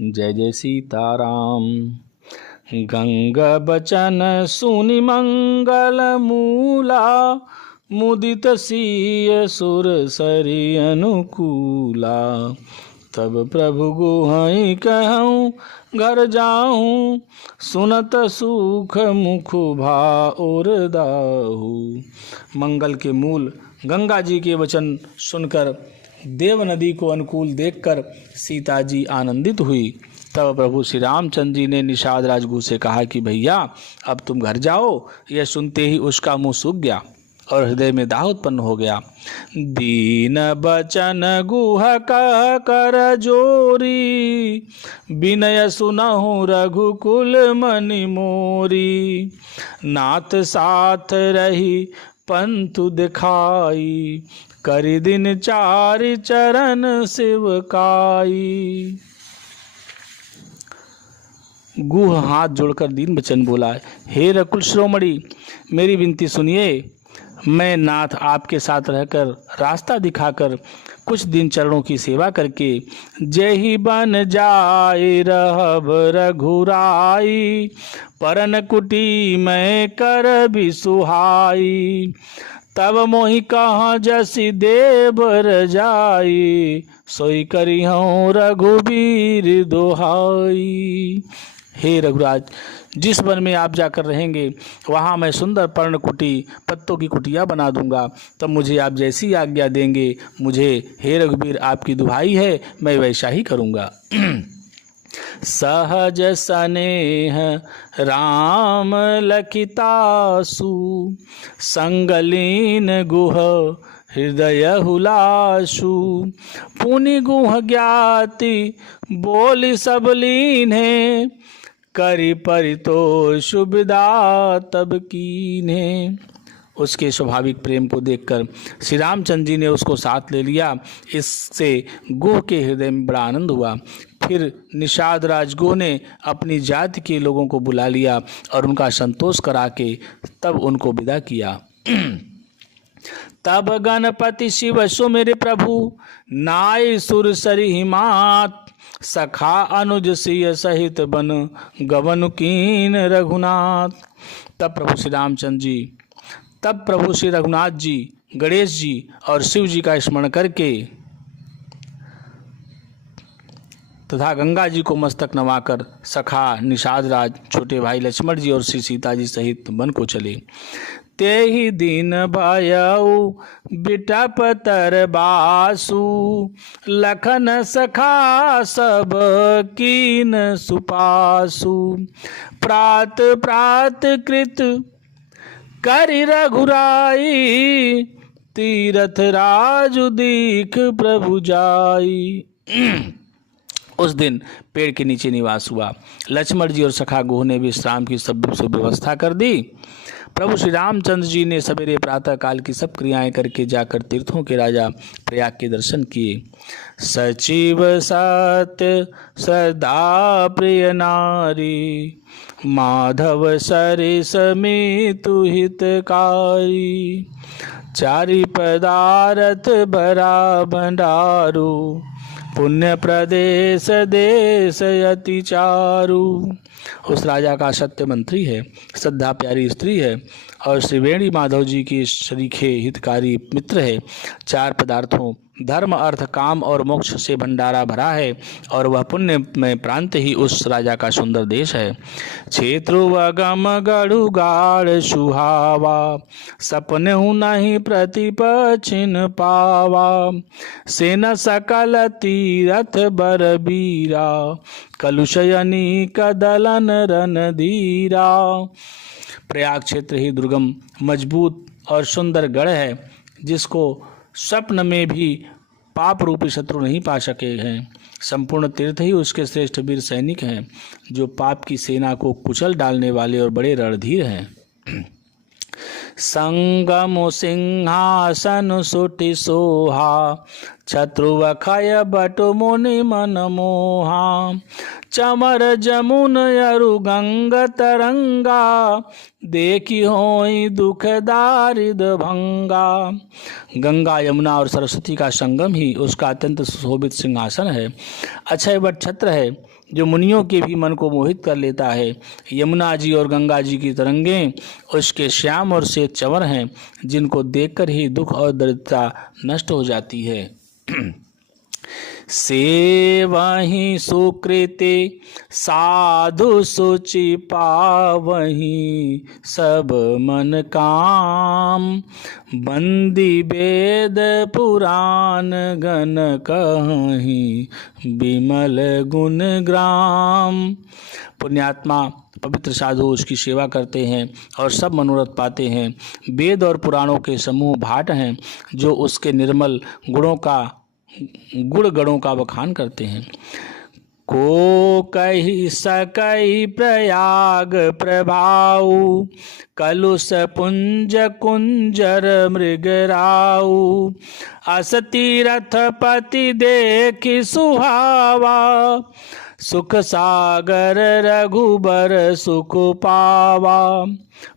जय जय सीताराम। गंगा बचन सुनि मंगल मूला, मुदित सिय सुर सरि अनुकूला। तब प्रभु गुहई कहूँ घर जाऊँ, सुनत सुख मुख भाउर दाहू। मंगल के मूल गंगा जी के वचन सुनकर, देव नदी को अनुकूल देखकर सीता जी आनंदित हुई। तब प्रभु श्री रामचंद्र जी ने निषाद राजगुह से कहा कि भैया अब तुम घर जाओ। यह सुनते ही उसका मुंह सूख गया और हृदय में दाह उत्पन्न हो गया। दीन बचन गुह कह कर जोरी, विनय सुनहु रघुकुल मनि मोरी। नाथ साथ रही पंथु दिखाई, करि दिन चारि चरण सिवकाई। गुह हाथ जोड़कर दीन बचन बोला, हे रकुल शिरोमणि, मेरी विनती सुनिए। मैं नाथ आपके साथ रहकर, रास्ता दिखाकर, कुछ दिन चरणों की सेवा करके जय ही बन जाए रहब रघुराई। परन कुटी मैं कर भी सुहाई, तब मोहि कहाँ जसि देव रजाई। सोई करिहूँ रघुबीर दोहाई। हे रघुराज, जिस वन में आप जाकर रहेंगे वहाँ मैं सुंदर पर्ण कुटी, पत्तों की कुटिया बना दूंगा। तब मुझे आप जैसी आज्ञा देंगे, मुझे हे रघुबीर आपकी दुहाई है, मैं वैसा ही करूँगा। सहज स्नेह राम लखितासु, संगलीन गुह हृदय हुलासु। पुनि गुह ज्ञाति बोली सब लीन्हे, करि परितोष सुविधा तब कीन्हे। उसके स्वाभाविक प्रेम को देखकर श्री रामचंद्र जी ने उसको साथ ले लिया। इससे गुह के हृदय में बड़ा आनंद हुआ। फिर निषाद राजगुह ने अपनी जाति के लोगों को बुला लिया और उनका संतोष करा के तब उनको विदा किया। तब गणपति शिव सुमिर प्रभु, नाय सुर सरि हिमात। सखा अनुज सिय सहित बन गवन कीन रघुनाथ। तब प्रभु श्री रघुनाथ जी, गणेश जी और शिव जी का स्मरण करके तथा गंगा जी को मस्तक नवाकर सखा निषाद राज, छोटे भाई लक्ष्मण जी और श्री सीता जी सहित वन को चले। ते ही दिन भयउ बिटप तर बासु, लखन सखा सब कीन सुपासु। प्रात प्रात कृत करि रघुराई, तीरथ राजु दीख प्रभु जाई। उस दिन पेड़ के नीचे निवास हुआ। लक्ष्मण जी और सखा गुह ने विश्राम की सब सुव्यवस्था कर दी। प्रभु श्री रामचंद्र जी ने सवेरे प्रातः काल की सब क्रियाएं करके जाकर तीर्थों के राजा प्रयाग के दर्शन किए। सचिव सत्य सदा प्रिय नारी, माधव सरिस मितु हितकारी। चारि पदारथ भरा भंडारू, पुण्य प्रदेश देश अति चारु। उस राजा का सत्य मंत्री है, श्रद्धा प्यारी स्त्री है और श्रीवेणी माधव जी की शरीखे हितकारी मित्र है। चार पदार्थों धर्म अर्थ काम और मोक्ष से भंडारा भरा है और वह पुण्य में प्रांत ही उस राजा का सुंदर देश है। क्षेत्र अगम गढ़ु गाढ़ सुहावा, सपने हूँ नहीं प्रतिप छिन पावा। सेना सकल तीरथ बर बीरा, कलुषयनी कदलन रन धीरा। प्रयाग क्षेत्र ही दुर्गम, मजबूत और सुंदर गढ़ है, जिसको स्वप्न में भी पाप रूपी शत्रु नहीं पा सके हैं। संपूर्ण तीर्थ ही उसके श्रेष्ठ वीर सैनिक हैं, जो पाप की सेना को कुचल डालने वाले और बड़े रणधीर हैं। संगम सिंहासन सुटि सोहा, छत्रुवखय बटु मुनि मन मोहा चमर जमुन अरु गंग तरंगा देखी होई दुख दारिद भंगा। गंगा यमुना और सरस्वती का संगम ही उसका अत्यंत सुशोभित सिंहासन है। अक्षय वट छत्र है जो मुनियों के भी मन को मोहित कर लेता है। यमुना जी और गंगा जी की तरंगें उसके श्याम और श्वेत चंवर हैं जिनको देखकर ही दुख और दरिद्रता नष्ट हो जाती है। सेवहि सुकृति साधु सुचि पावहि सब मन काम बंदी वेद पुराण गण कहि विमल गुण ग्राम। पुण्यात्मा पवित्र साधु उसकी सेवा करते हैं और सब मनोरथ पाते हैं। वेद और पुराणों के समूह भाट हैं जो उसके निर्मल गुण गणों का बखान करते हैं। को कही सकई प्रयाग प्रभाऊ कलुष पुंज कुंजर मृगराऊ असती रथपति देखि सुहावा सुख सागर रघुबर सुख पावा।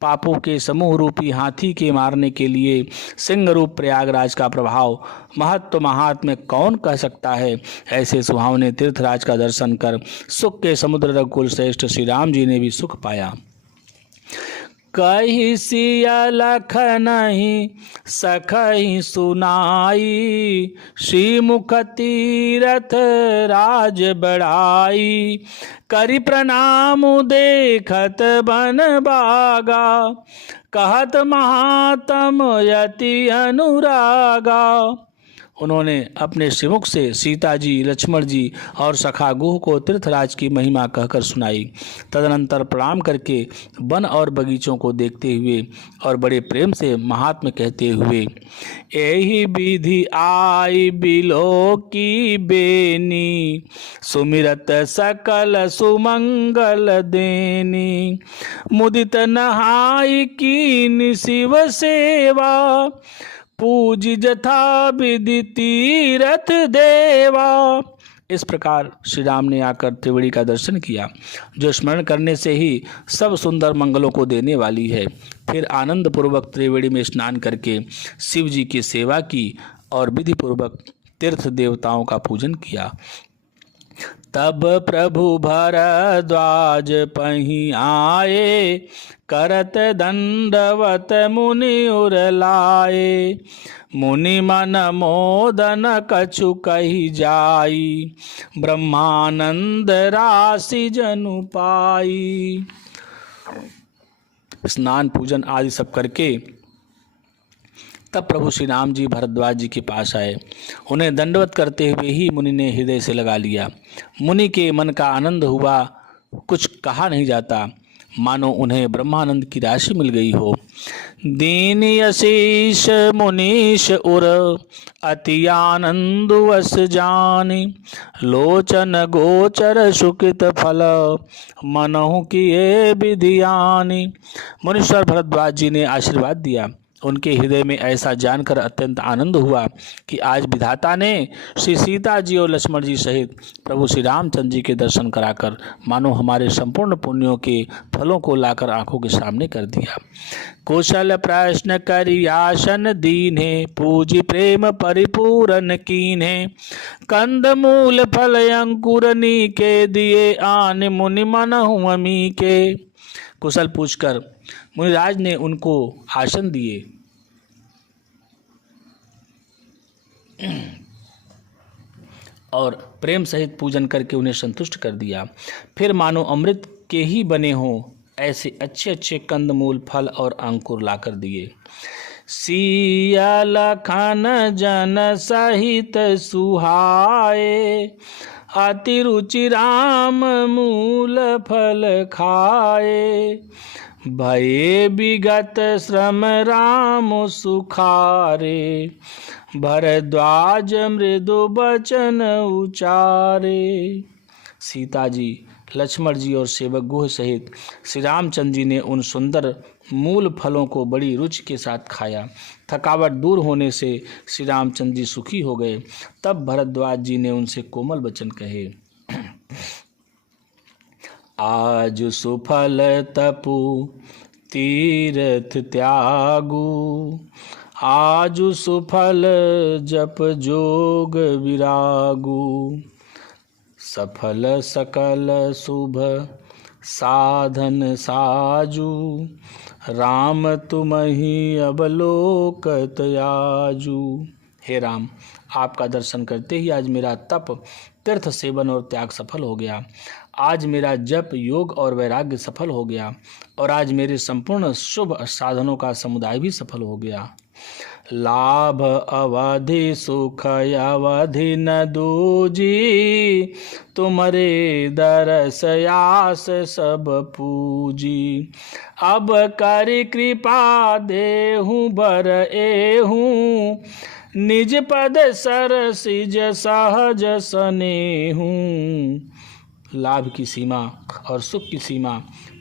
पापों के समूह रूपी हाथी के मारने के लिए सिंह रूप प्रयागराज का प्रभाव महत्व महात्म्य कौन कह सकता है। ऐसे सुहावने तीर्थराज का दर्शन कर सुख के समुद्र रघुकुल श्रेष्ठ श्री राम जी ने भी सुख पाया। कही सिया लख नहीं सखई सुनाई श्रीमुख तीरथ राज बढ़ाई करि प्रणाम देखत बन बागा कहत महात्म यति अनुरागा। उन्होंने अपने श्रीमुख से सीता जी लक्ष्मण जी और सखा गुह को तीर्थराज की महिमा कहकर सुनाई। तदनंतर प्रणाम करके वन और बगीचों को देखते हुए और बड़े प्रेम से महात्म्य कहते हुए एहि विधि आई बिलो की बेनी सुमिरत सकल सुमंगल देनी मुदित नहाई कीन शिव सेवा पूज जथा विधि तीरथ देवा। इस प्रकार श्री राम ने आकर त्रिवेणी का दर्शन किया जो स्मरण करने से ही सब सुंदर मंगलों को देने वाली है। फिर आनंद पूर्वक त्रिवेणी में स्नान करके शिव जी की सेवा की और विधि पूर्वक तीर्थ देवताओं का पूजन किया। तब प्रभु भरद्वाज पही आए करत दंडवत मुनि उर लाए मुनि मन मोदन कछु कही जाई ब्रह्मानंद राशि जनु पाई। स्नान पूजन आदि सब करके तब प्रभु श्री राम जी भरद्वाज जी के पास आए। उन्हें दंडवत करते हुए ही मुनि ने हृदय से लगा लिया। मुनि के मन का आनंद हुआ, कुछ कहा नहीं जाता, मानो उन्हें ब्रह्मानंद की राशि मिल गई हो। दीन यशीष मुनीश उर अति आनंद वस जानी लोचन गोचर सुकृत फल मनहु किए विधियानी। मुनीश्वर भरद्वाज जी ने आशीर्वाद दिया। उनके हृदय में ऐसा जानकर अत्यंत आनंद हुआ कि आज विधाता ने श्री सीता जी और लक्ष्मण जी सहित प्रभु श्री रामचंद्र जी के दर्शन कराकर मानो हमारे संपूर्ण पुण्यों के फलों को लाकर आंखों के सामने कर दिया। कुशल प्रश्न करी आसन दीन्हे पूजी प्रेम परिपूरन कीन्हे कंद मूल फल अंकुरनी के दिए आन मुनि मनहु अमी के। कुशल पूछकर मुनिराज ने उनको आसन दिए और प्रेम सहित पूजन करके उन्हें संतुष्ट कर दिया। फिर मानो अमृत के ही बने हों ऐसे अच्छे अच्छे कंदमूल फल और अंकुर लाकर दिए। सिया लखन जन सहित सुहाए अति रुचि राम मूल फल खाए भये विगत श्रम राम सुखारे भरद्वाज मृदु बचन उचारे। सीता जी, लक्ष्मण जी और सेवक गुह सहित श्री रामचंद्र जी ने उन सुंदर मूल फलों को बड़ी रुचि के साथ खाया। थकावट दूर होने से श्री रामचंद्र जी सुखी हो गए। तब भरद्वाज जी ने उनसे कोमल वचन कहे। आज सुफल तपु तीर्थ त्यागु, आज सुफल जप जोग विरागु, सफल सकल शुभ साधन साजू, राम तुमहि अवलोकत आजू। हे राम, आपका दर्शन करते ही आज मेरा तप, तीर्थ सेवन और त्याग सफल हो गया। आज मेरा जप, योग और वैराग्य सफल हो गया और आज मेरे संपूर्ण शुभ साधनों का समुदाय भी सफल हो गया। लाभ अवधि सुख अवधि न दूजी, तुमरे दरस आस सब पूजी। अब कर कृपा देहूँ बर एहूँ, निज पद सरसिज सहज स्नेहूँ। लाभ की सीमा और सुख की सीमा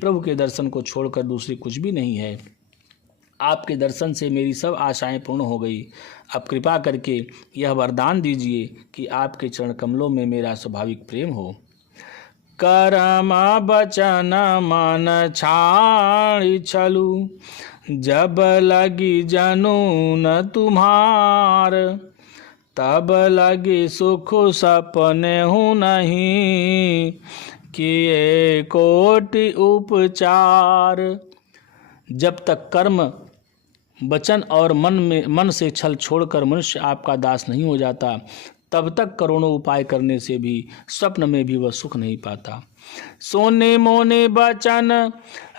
प्रभु के दर्शन को छोड़कर दूसरी कुछ भी नहीं है। आपके दर्शन से मेरी सब आशाएं पूर्ण हो गई। अब कृपा करके यह वरदान दीजिए कि आपके चरण कमलों में मेरा स्वाभाविक प्रेम हो। करम बचन मन छाड़ी छलू, जब लगी जनून तुम्हार, तब लगी सुख सपने हूँ नहीं, किए कोटि उपचार। जब तक कर्म, वचन और मन से छल छोड़कर मनुष्य आपका दास नहीं हो जाता, तब तक करोड़ों उपाय करने से भी स्वप्न में भी वह सुख नहीं पाता। सोने मोने बचन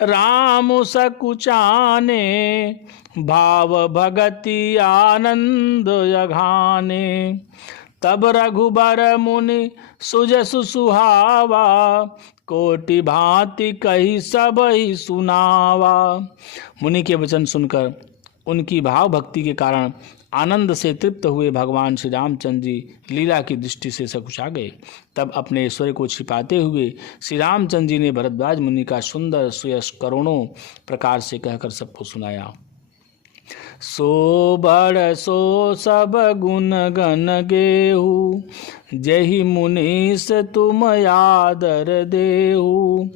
राम सकुचाने, भाव भगति आनंद यघाने, तब रघुबर मुनि सुजसु सुहावा, कोटि भांति कही सब ही सुनावा। मुनि के वचन सुनकर उनकी भाव भक्ति के कारण आनंद से तृप्त हुए भगवान श्री रामचंद्र जी लीला की दृष्टि से सकुचा गए। तब अपने ऐश्वर्य को छिपाते हुए श्री रामचंद्र जी ने भरद्वाज मुनि का सुंदर सुयश करोड़ों प्रकार से कहकर सबको सुनाया। सो बड़ सो सब गुण गण गेहू, जहि मुनीस तुम आदर देहू।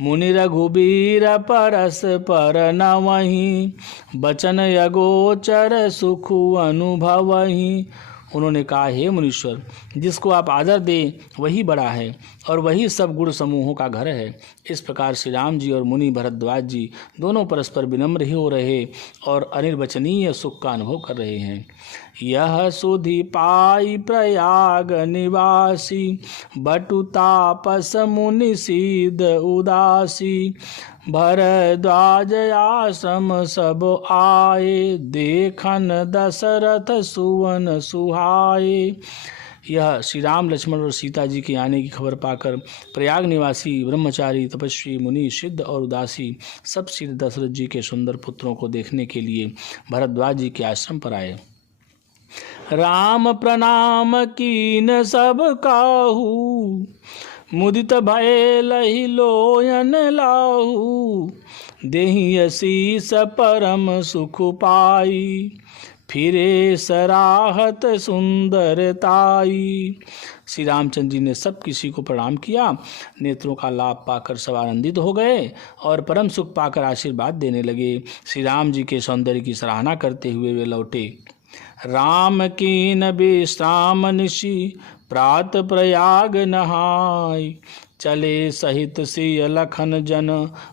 मुनि रघुबीर परस पर नवहि, बचन अगोचर सुख अनुभवहि। उन्होंने कहा, हे मुनीश्वर, जिसको आप आदर दें वही बड़ा है और वही सब गुण समूहों का घर है। इस प्रकार श्री राम जी और मुनि भरद्वाज जी दोनों परस्पर विनम्र ही हो रहे और अनिर्वचनीय सुख का अनुभव कर रहे हैं। यह सुधि पाई प्रयाग निवासी, बटु तापस मुनि सीध उदासी। भरद्वाज आश्रम सब आए, देखन दशरथ सुवन सुहाए। यह श्री राम, लक्ष्मण और सीता जी के आने की खबर पाकर प्रयाग निवासी ब्रह्मचारी, तपस्वी, मुनि, सिद्ध और उदासी सब श्री दशरथ जी के सुंदर पुत्रों को देखने के लिए भरद्वाज जी के आश्रम पर आए। राम प्रणाम कीन सब काहू, मुदित भय लहि लोयन लाहू। देहि शीस परम सुख पाई, फिरे सराहत सुंदरताई। श्री रामचंद्र जी ने सब किसी को प्रणाम किया, नेत्रों का लाभ पाकर सब आनंदित हो गए और परम सुख पाकर आशीर्वाद देने लगे। श्री राम जी के सौंदर्य की सराहना करते हुए वे लौटे। राम कीन विश्राम निशि, प्रात प्रयाग नहाय। चले सहित सिय लखन जन,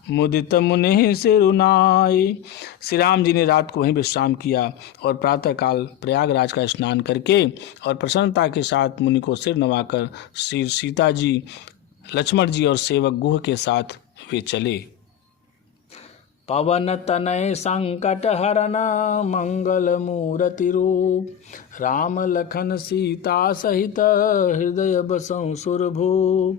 मुदित मुनि सिरुनाय। श्री राम जी ने रात को वहीं विश्राम किया और प्रातःकाल प्रयागराज का स्नान करके और प्रसन्नता के साथ मुनि को सिर नवाकर श्री सीता जी, लक्ष्मण जी और सेवक गुह के साथ वे चले। पवन तनय संकट हरन, मंगल मूर्ति रूप। राम लखन सीता सहित, हृदय बसौ सुरभूप।